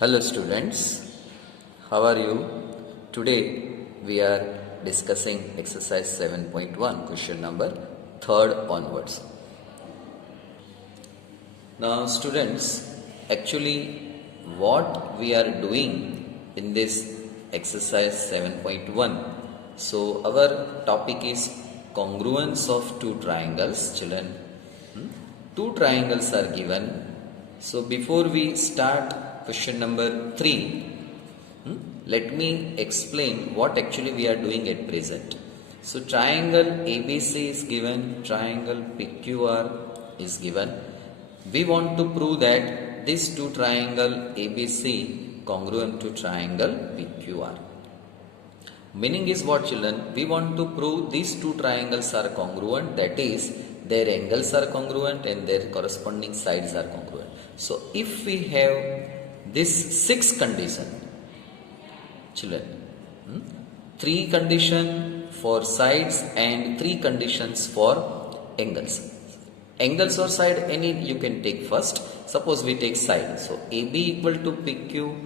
Hello students, how are you? Today we are discussing exercise 7.1 question number 3rd onwards. Now students, actually what we are doing in this exercise 7.1, so our topic is congruence of two triangles. Children, two triangles are given. So before we start question number 3, let me explain what actually we are doing at present. So triangle ABC is given, triangle PQR is given. We want to prove that this two triangle ABC congruent to triangle PQR. Meaning is what, children? We want to prove these two triangles are congruent, that is their angles are congruent and their corresponding sides are congruent. So if we have this 6 condition, children, 3 condition for sides and 3 conditions for angles. Angles or side, any you can take first. Suppose we take side. So AB equal to PQ,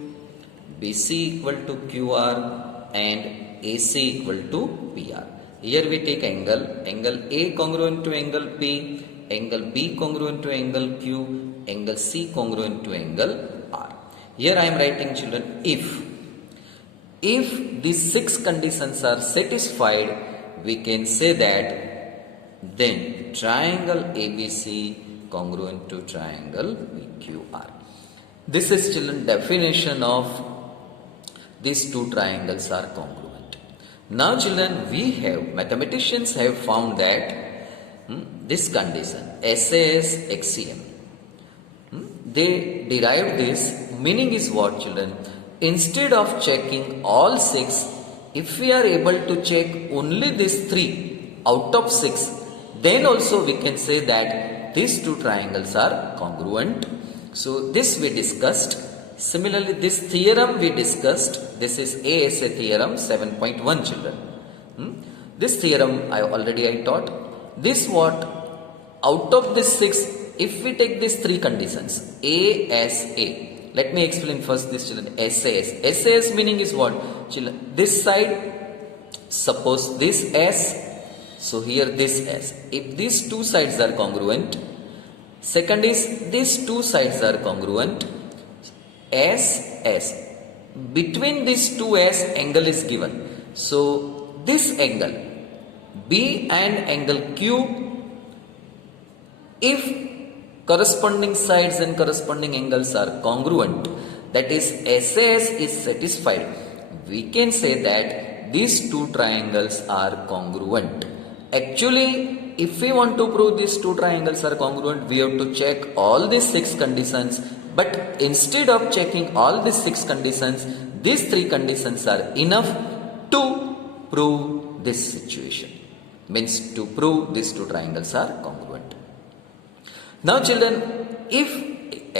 BC equal to QR and AC equal to PR. Here we take angle. Angle A congruent to angle P, angle B congruent to angle Q, angle C congruent to angle R. Here I am writing, children, if these 6 conditions are satisfied, we can say that then triangle ABC congruent to triangle PQR. This is, children, definition of these two triangles are congruent. Now children, mathematicians have found that this condition, SAS axiom, they derived this. Meaning is what, children? Instead of checking all 6, if we are able to check only these 3 out of 6, then also we can say that these two triangles are congruent. So this we discussed. Similarly, this theorem we discussed. This is ASA theorem 7.1, children. This theorem I taught. This what? Out of this 6, if we take these 3 conditions, ASA. Let me explain first this, children. SAS. SAS meaning is what? Children, this side, suppose this S, so here this S. If these two sides are congruent, second is these two sides are congruent, S. Between these two S, angle is given. So this angle B and angle Q, if corresponding sides and corresponding angles are congruent, that is SAS is satisfied, we can say that these two triangles are congruent. Actually, if we want to prove these two triangles are congruent, we have to check all these 6 conditions. But instead of checking all these 6 conditions, these 3 conditions are enough to prove this situation. Means to prove these two triangles are congruent. Now children, if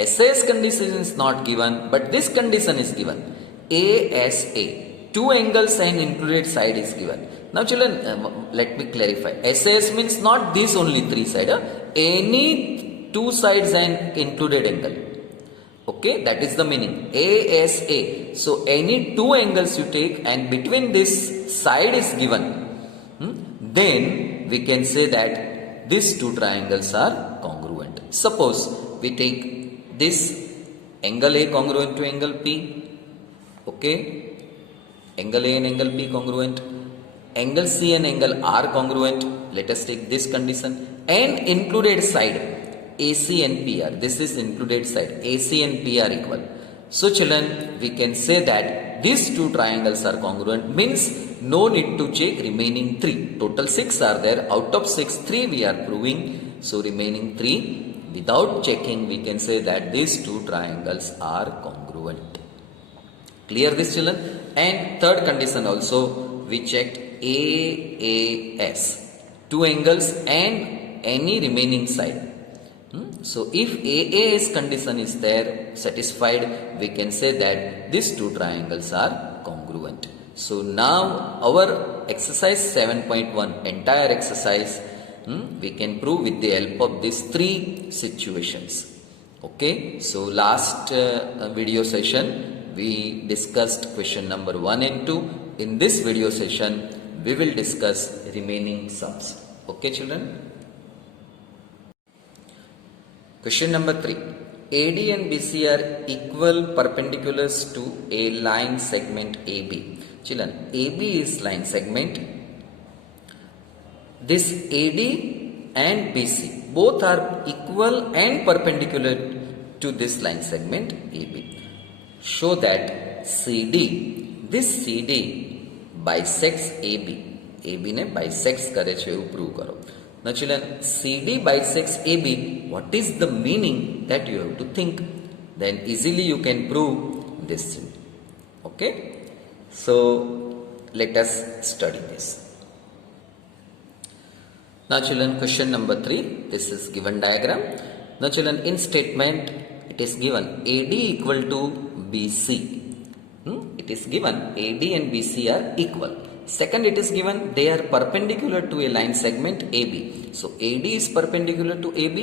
SAS condition is not given, but this condition is given, ASA, 2 angles and included side is given. Now children, let me clarify. SAS means not this only 3 side, any 2 sides and included angle. Okay, that is the meaning. ASA. So any 2 angles you take and between this side is given, then we can say that these two triangles are congruent. Suppose we take this angle A congruent to angle P. Okay, angle A and angle P congruent. Angle C and angle R congruent. Let us take this condition. And included side AC and PR. This is included side. AC and PR equal. So children, we can say that these two triangles are congruent. Means no need to check remaining 3. Total 6 are there. Out of 6, 3 we are proving. So remaining 3, without checking, we can say that these two triangles are congruent. Clear this, children? And third condition also, we checked AAS. 2 angles and any remaining side. So if AAS condition is there, satisfied, we can say that these two triangles are congruent. So now our exercise 7.1, entire exercise, we can prove with the help of these 3 situations. Okay, so last video session we discussed question number 1 and 2. In this video session we will discuss remaining sums. Okay children. Question number 3. AD and BC are equal perpendiculars to a line segment AB. Children, AB is line segment. This AD and BC both are equal and perpendicular to this line segment AB. Show that this CD bisects AB. AB ने bisects करे छे એવું prove करो. Now children, CD bisects AB. What is the meaning that you have to think? Then easily you can prove this thing. Okay? So let us study this. Now children, question number 3. This is given diagram. Now children, in statement it is given AD equal to BC. It is given AD and BC are equal. Second, it is given they are perpendicular to a line segment AB. So AD is perpendicular to AB,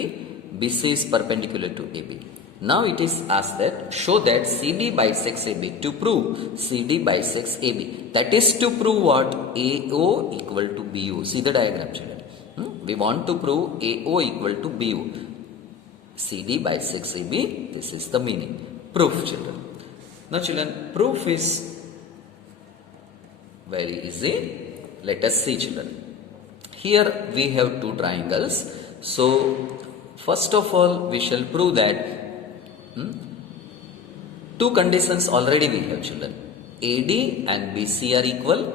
BC is perpendicular to AB. Now it is asked that show that CD bisects AB. To prove CD bisects AB, that is to prove what? AO equal to BO. See the diagram children. We want to prove AO equal to BO. CD bisects AB. This is the meaning. Proof children. Now children, proof is very easy. Let us see children. Here we have two triangles. So first of all we shall prove that two conditions already we have children. AD and BC are equal.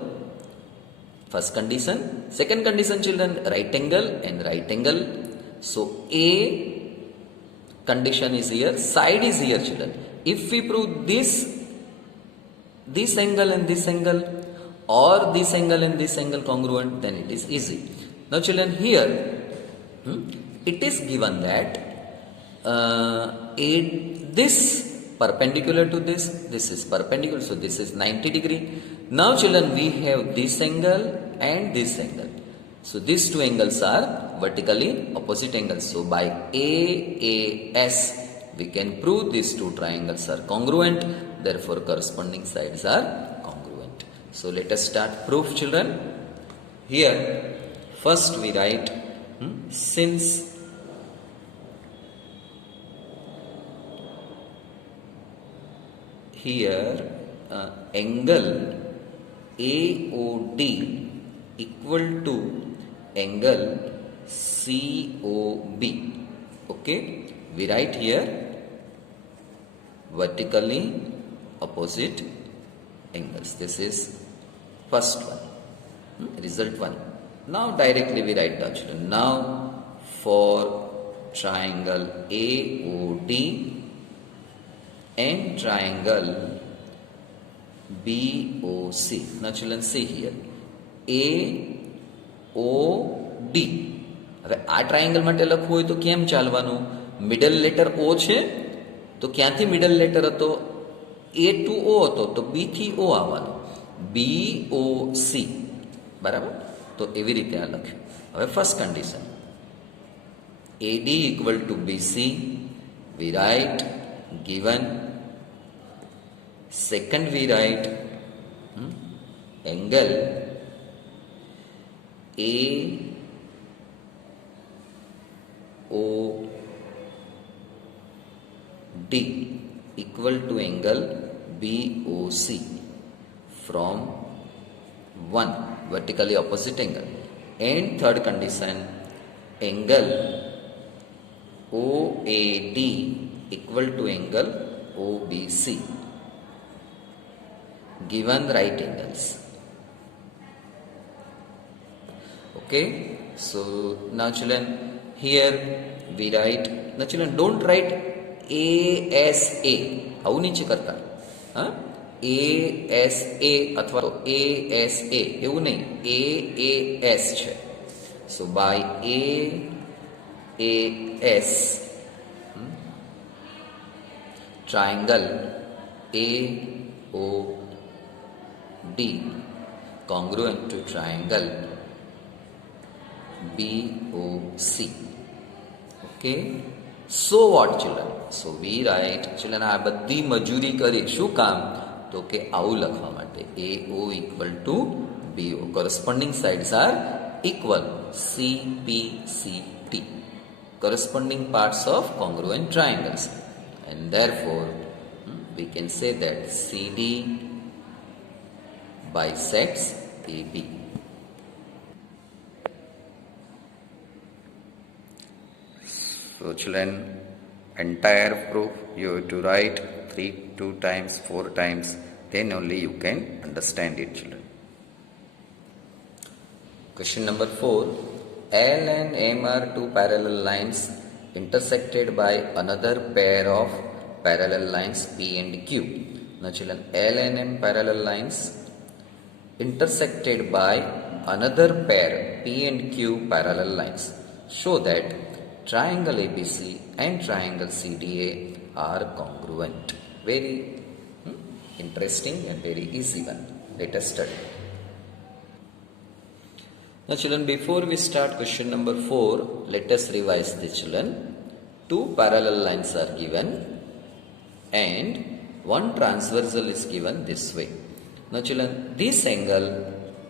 First condition. Second condition children, right angle and right angle. So A condition is here, side is here children. If we prove this angle and this angle, or this angle and this angle congruent, then it is easy. Now children, here it is given that this perpendicular to this is perpendicular, so this is 90 degree. Now children, we have this angle and this angle. So these two angles are vertically opposite angles. So by AAS we can prove these two triangles are congruent, therefore corresponding sides are congruent. So let us start proof children. Here first we write since here angle AOD equal to angle COB. Okay, we write here vertically opposite angles. This is first one, result 1. Now directly we write down children. Now for triangle AOD and triangle BOC. Now children, see here AOD. હવે આ triangle માટે લખવું હોય તો કેમ ચાલવાનું? Middle letter O છે તો ક્યાંથી મિડલ લેટર હતો? A to O હતો તો B થી O આવવાનો. BOC. બરાબર? તો એવી રીતે આ લખ્યું. હવે first condition AD equal to BC, we write given. Second we write angle AOD equal to angle BOC from 1 vertically opposite angle. And third condition angle OAD equal to angle OBC given right angles. Okay, so now children, here we write. Now children, don't write ASA. આવું નીચે કરતા ASA અથવા તો ASA એવું નહીં, AAS છે. So by AAS triangle AOD congruent to triangle BOC. Okay, So what children? So we write children આ બધી મજૂરી કરી શું કામ તો કે આવું લખવા માટે AO equal to BO. Corresponding sides are equal CPCT. Corresponding parts of congruent triangles. And therefore we can say that CD bisects AB. So children, entire proof you have to write 2 times, 4 times, then only you can understand it children. Question number 4. L and M are two parallel lines intersected by another pair of parallel lines P and Q. Now children, L and M parallel lines intersected by another pair P and Q parallel lines show that triangle ABC and triangle CDA are congruent. Very interesting and very easy one. Let us study. Now children, before we start question number 4, let us revise the children. Two parallel lines are given and one transversal is given this way. Now children, this angle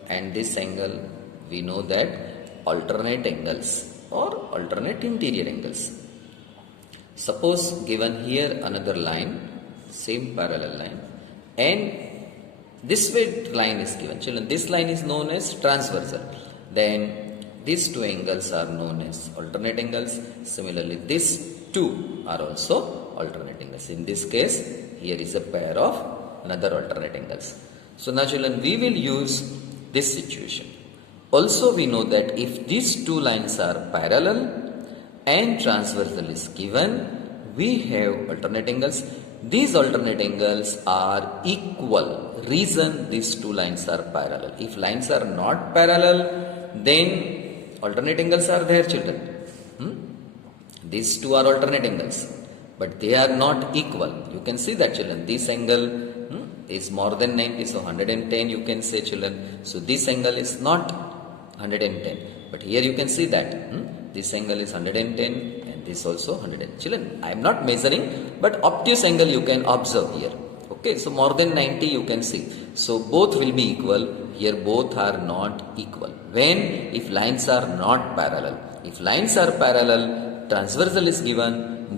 and this angle, we know that alternate angles or alternate interior angles. Suppose given here another line, same parallel line, and this way line is given. Children, this line is known as transversal. Then these two angles are known as alternate angles. Similarly, these two are also alternate angles. In this case, here is a pair of another alternate angles. So now children, we will use this situation. Also we know that if these two lines are parallel and transversal is given, we have alternate angles. These alternate angles are equal. Reason these two lines are parallel. If lines are not parallel, then alternate angles are there children. These two are alternate angles, but they are not equal. You can see that children. This angle is more than 90, so 110 you can say children. So this angle is not 110, but here you can see that this angle is 110 and this also 110. Children, I am not measuring, but obtuse angle you can observe here. Okay, so more than 90 you can see. So both will be equal. Here both are not equal. When? If lines are not parallel. If lines are parallel, transversal is given,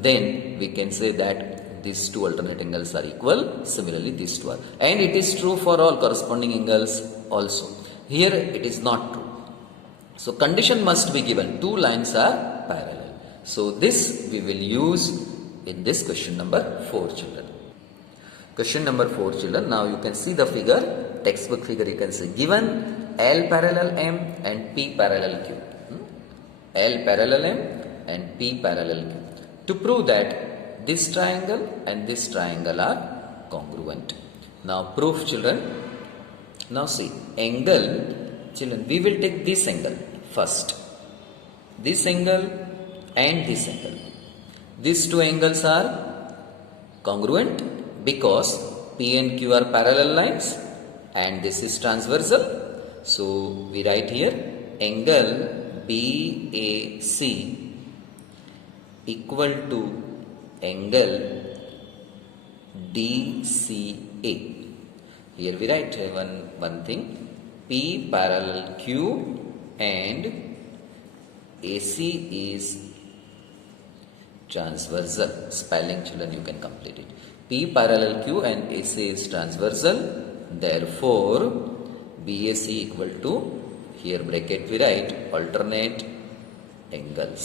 then we can say that these two alternate angles are equal. Similarly, these two are. And it is true for all corresponding angles also. Here it is not true. So condition must be given. Two lines are parallel. So this we will use in this question number 4 children. Question number 4 children. Now you can see the figure. Textbook figure you can see. Given L parallel M and P parallel Q. L parallel M and P parallel Q. To prove that this triangle and this triangle are congruent. Now proof children. Now see angle children, we will take this angle first. This angle and this angle. These two angles are congruent because P and Q are parallel lines and this is transversal. So we write here angle BAC equal to angle DCA. Here we write one thing, P parallel Q and AC is transversal. Spelling children you can complete it. P parallel Q and AC is transversal. Therefore, BAC equal to, here bracket we write alternate angles.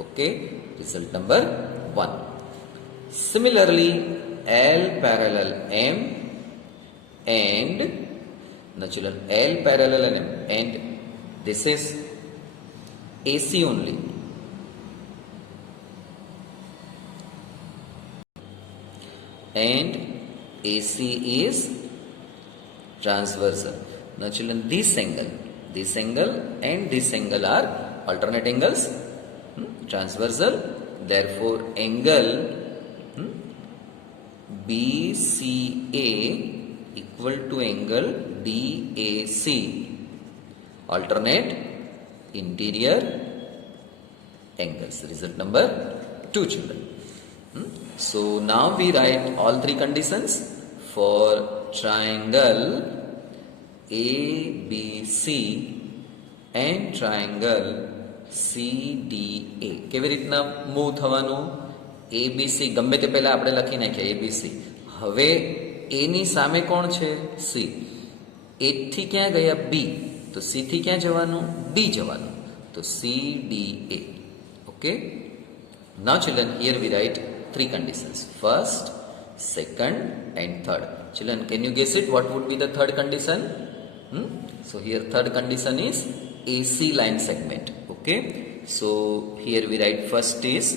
Okay, result number 1. Similarly, L parallel M and now children L parallel M and this is AC only. And AC is transversal. Now children, this angle and this angle are alternate angles, transversal. Therefore, angle BCA equal to angle DAC, alternate interior angles. Result number 2 children. So now we write all three conditions for triangle ABC and triangle CDA. કેવી રીતના move થવાનું? ABC ગમે તે પહેલા આપણે લખી નાખ્યા ABC. હવે A ની સામે કોણ છે? C. A થી ક્યાં ગયા? B. તો C થી ક્યાં જવાનું? D જવાનું. તો CDA. Okay. Now children, here we write three conditions. First, second and third. Children, can you guess it? What would be the third condition? So here third condition is AC line segment. Okay. So here we write first is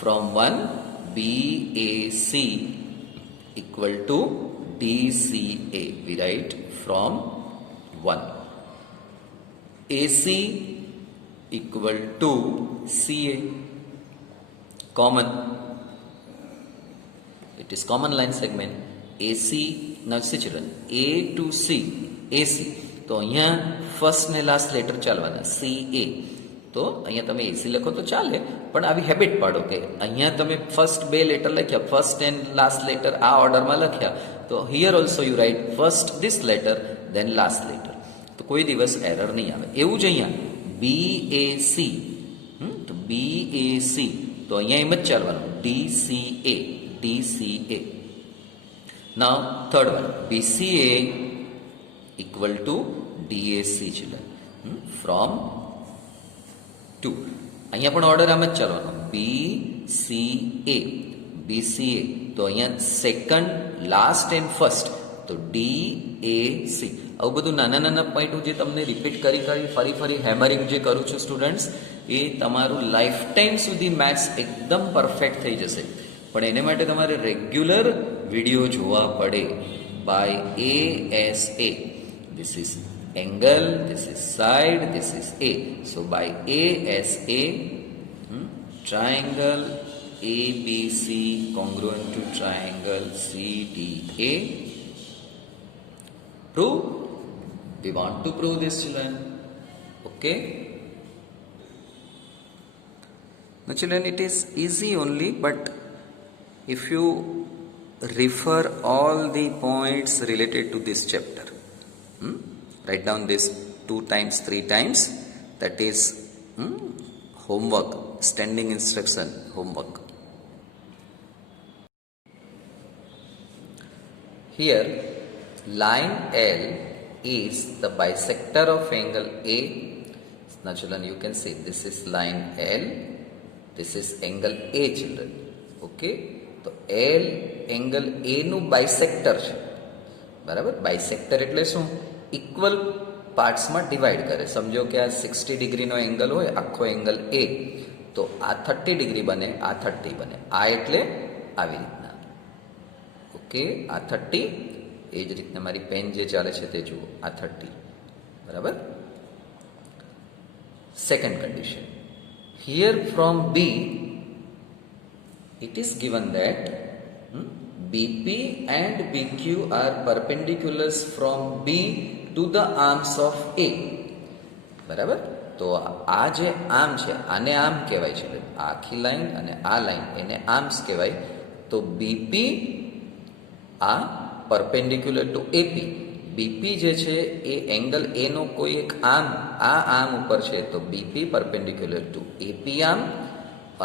from 1 BAC equal to DCA. We write from 1. AC equal to CA. Common. It is common line segment. AC. Now see children, A to C, AC. તો અહીંયા first ને last letter ચાલવાના CA. તો અહીંયા તમે AC લખો તો ચાલે, પણ આવી હેબિટ પાડો કે અહીંયા તમે ફર્સ્ટ બે લેટર લખ્યા, ફર્સ્ટ એન્ડ લાસ્ટ લેટર આ ઓર્ડરમાં લખ્યા, તો here also you write first this letter then last letter. તો કોઈ દિવસ એરર નહીં આવે. એવું જ અહીંયા BAC. તો BAC તો અહીંયા એમ જ ચાલવાનું DCA. DCA. Now third one BCA equal to DAC children from 2. અહીંયા પણ ઓર્ડર આમ જ ચાલવાનો BCA. BCA તો અહીંયા સેકન્ડ લાસ્ટ એન્ડ ફર્સ્ટ તો DAC. આવું બધું નાના નાના પોઈન્ટ હું જે તમને રિપીટ કરી ફરી હેમરિંગ જે કરું છું સ્ટુડન્ટ્સ, એ તમારું લાઈફ ટાઈમ સુધી મેથ્સ એકદમ પરફેક્ટ થઈ જશે. પણ એને માટે તમારે રેગ્યુલર વિડીયો જોવા પડે. By ASA. This is angle, this is side, this is A. So by ASA, triangle ABC congruent to triangle CDA. Prove? We want to prove this, children. Okay? Now children, it is easy only, but if you refer all the points related to this chapter, write down this 2 times, 3 times, that is homework, standing instruction homework. Here line L is the bisector of angle A. Now children, you can see this is line L, this is angle A children. Okay, તો L angle A નું bisector છે, બરાબર. Bisector એટલે શું? Equal પાર્ટ્સમાં divide કરે. સમજો કે આ 60 ડિગ્રીનો એંગલ હોય, આખો એંગલ A, તો આ 30 ડિગ્રી બને, આ 30 બને. આ એટલે આવી રીતના. ઓકે, આ 30, એ જ રીતના મારી પેન જે ચાલે છે તે જુઓ, આ 30, બરાબર. Second condition, here from B it is given that BP and BQ are perpendiculars from B to the arms of A. બરાબર. તો આ જે આર્મ છે આને આર્મ કહેવાય છે. આખી લાઈન અને આ લાઈન એને આર્મ્સ કહેવાય. તો BP આ પરપેન્ડિક્યુલર ટુ AP. BP જે છે એ એંગલ A નો કોઈ એક આર્મ આ આર્મ ઉપર છે, તો BP perpendicular to AP arm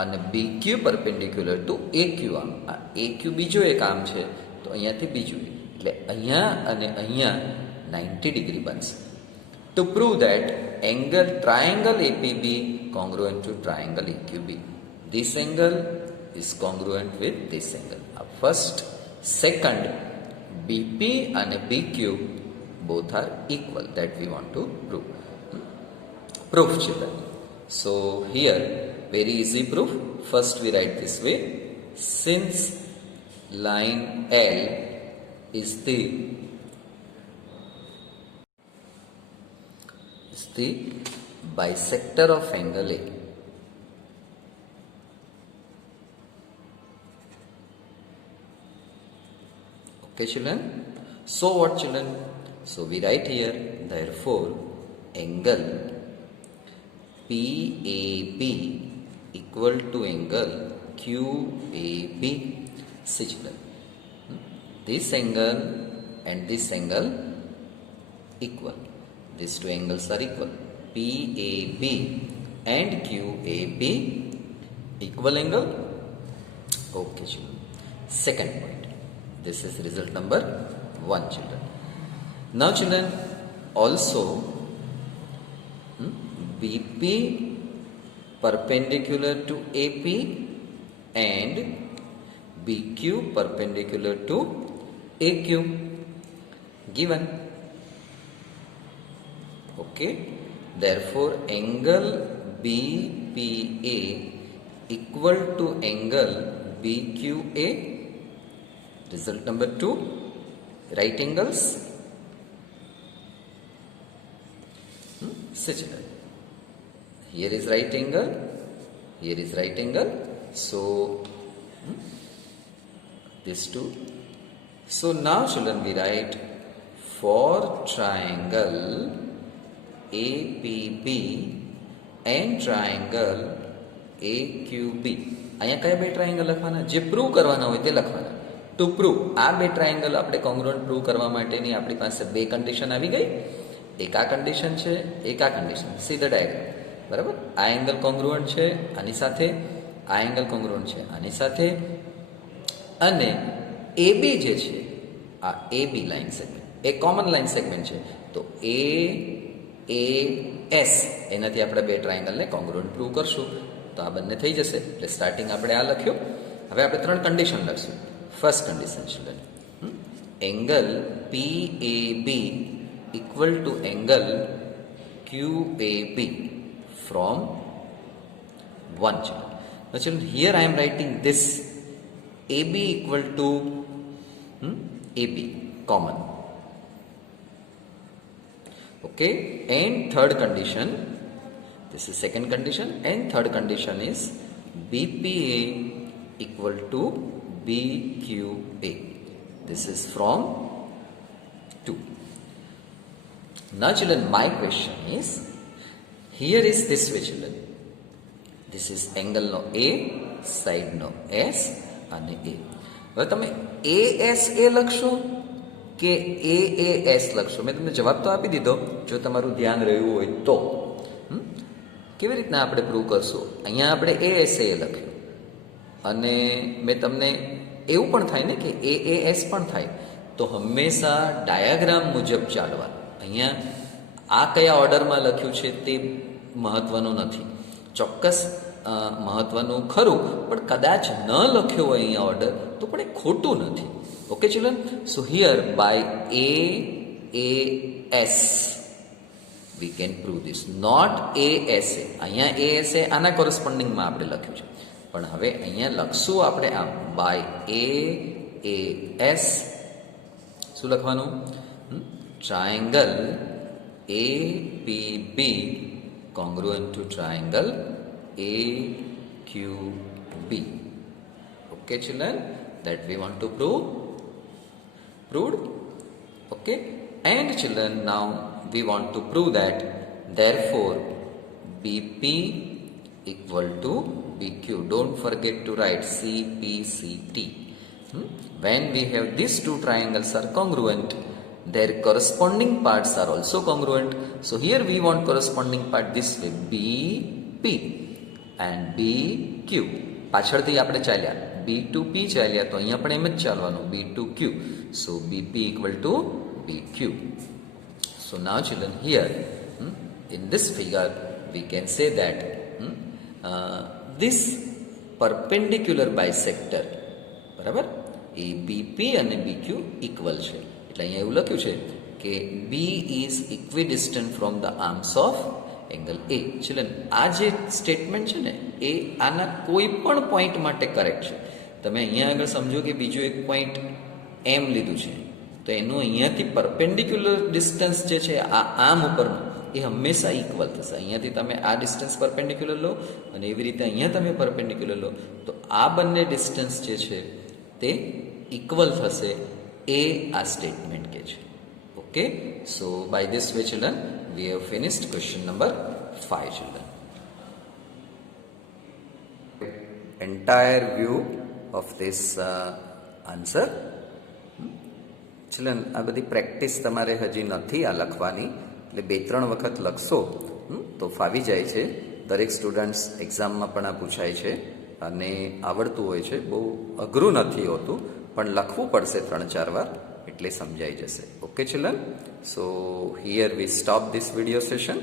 અને BQ perpendicular to AQ arm. આ AQ બીજો એક આર્મ છે, તો અહીંયાથી બીજું, એટલે અહીંયા અને અહીંયા 90 ડિગ્રી બનશે. To prove that triangle APB congruent to triangle AQB. This angle is congruent with this angle. First, second, BP and BQ both are equal. That we want to prove. Proof children. So here, very easy proof. First we write this way. Since line L is the bisector of angle A. Okay children. So what children? So we write here, therefore angle PAB equal to angle QAB. See children, this angle and this angle equal. These two angles are equal. PAB and QAB equal angle. Okay children. Second point. This is result number 1 children. Now children, also BP perpendicular to AP and BQ perpendicular to AQ given. Okay, therefore angle BPA equal to angle BQA. Result number 2, right angles. See children, here is right angle, here is right angle, so these two. So now children, we write for triangle APB and triangle AQB. અહીંયા કયા બે triangle લખવાના? જે prove કરવાના હોય તે લખવાના. Two prove આ બે ટ્રાયેંગલ આપણે કોંગ્રુઅન્ટ પ્રૂવ કરવા માટેની આપણી પાસે બે કન્ડિશન આવી ગઈ. એક આ કન્ડિશન છે, એક આ કન્ડિશન. See the diagram. બરાબર, આ એંગલ કોંગ્રુઅન્ટ છે આની સાથે, આ એંગલ કોંગ્રુઅન્ટ છે આની સાથે, અને AB જે છે આ AB લાઇન સેગમેન્ટ એ કોમન લાઇન સેગમેન્ટ છે. તો AAS એનાથી આપણે બે ટ્રાયેંગલને કોંગ્રુઅન્ટ પ્રૂવ કરશું. તો આ બંને થઈ જશે. એટલે સ્ટાર્ટિંગ આપણે આ લખ્યું. હવે આપણે 3 કન્ડિશન લખશું. First condition student, angle PAB equal to angle QAB from 1 children. Now children, here I am writing this AB equal to AB common. Okay, and third condition, this is second condition, and third condition is BPA equal to BQA. This is from 2. Now children, my question is, here is this way children, this is angle no A, side no S અને A. હવે તમે ASA લખશો કે AAS લખશો? મેં તમને જવાબ તો આપી દીધો, જો તમારું ધ્યાન રહ્યું હોય તો. કેવી રીતના આપણે પ્રૂવ કરશું? અહીંયા આપણે ASA લખ્યું અને મેં તમને એવું પણ થાય ને કે AAS પણ થાય. તો હંમેશા ડાયાગ્રામ મુજબ ચાલવાનું. અહીંયા આ કયા ઓર્ડરમાં લખ્યું છે તે મહત્વનું નથી. ચોક્કસ મહત્વનું ખરું, પણ કદાચ ન લખ્યો હોય અહીંયા ઓર્ડર તો પણ એ ખોટું નથી. Okay children, so here by AAS we can prove this, not ASA. અહીંયા ASA આના કોરસ્પોન્ડિંગમાં આપણે લખ્યું છે, પણ હવે અહીંયા લખશું આપણે આમ બાય AAS. શું લખવાનું? Triangle APB congruent to triangle AQB. Okay children, that we want to prove. Proved? Okay, and children, now we want to prove that therefore BP equal to BQ. Don't forget to write CPCT. When we have these two triangles are congruent, their corresponding parts are also congruent. So here we want corresponding part this way, BP and BQ. પાછળથી આપણે ચાલ્યા B to P ચાલ્યા, તો અહીંયા પણ એમ જ ચાલવાનું B to Q. So BP equal to BQ. So now children, here in this figure we can say that this perpendicular bisector, બરાબર, એ BP અને BQ ઇક્વલ છે. એટલે અહીંયા એવું લખ્યું છે કે B is equidistant from the arms of angle A. Children, આ જે સ્ટેટમેન્ટ છે ને એ આના કોઈ પણ પોઈન્ટ માટે કરેક્ટ છે. તમે અહીંયા આગળ સમજો કે બીજો એક પોઈન્ટ M લીધું છે, તો એનું અહીંયાથી પરપેન્ડિક્યુલર ડિસ્ટન્સ જે છે આ આમ ઉપરનું એ હંમેશા ઇક્વલ થશે. અહીંયાથી તમે આ ડિસ્ટન્સ પરપેન્ડિક્યુલર લો અને એવી રીતે અહીંયા તમે પરપેન્ડિક્યુલર લો, તો આ બંને ડિસ્ટન્સ જે છે તે ઇક્વલ થશે. એ આ સ્ટેટમેન્ટ કે છે. Okay, so by this way children we have finished question number 5 children. entire view of this answer. Children આ બધી પ્રેક્ટિસ તમારે હજી નથી આ લખવાની, એટલે 2-3 વખત લખશો તો ફાવી જાય છે. દરેક સ્ટુડન્ટ્સ એક્ઝામમાં પણ આ પૂછાય છે અને આવડતું હોય છે, બહુ અઘરું નથી હોતું, પણ લખવું પડશે 3-4 વાર એટલે સમજાઈ જશે. Okay children, so here we stop this video session.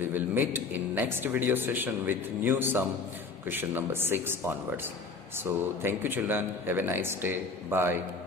We will meet in next video session with new sum, question number 6 onwards. So thank you children, have a nice day, bye.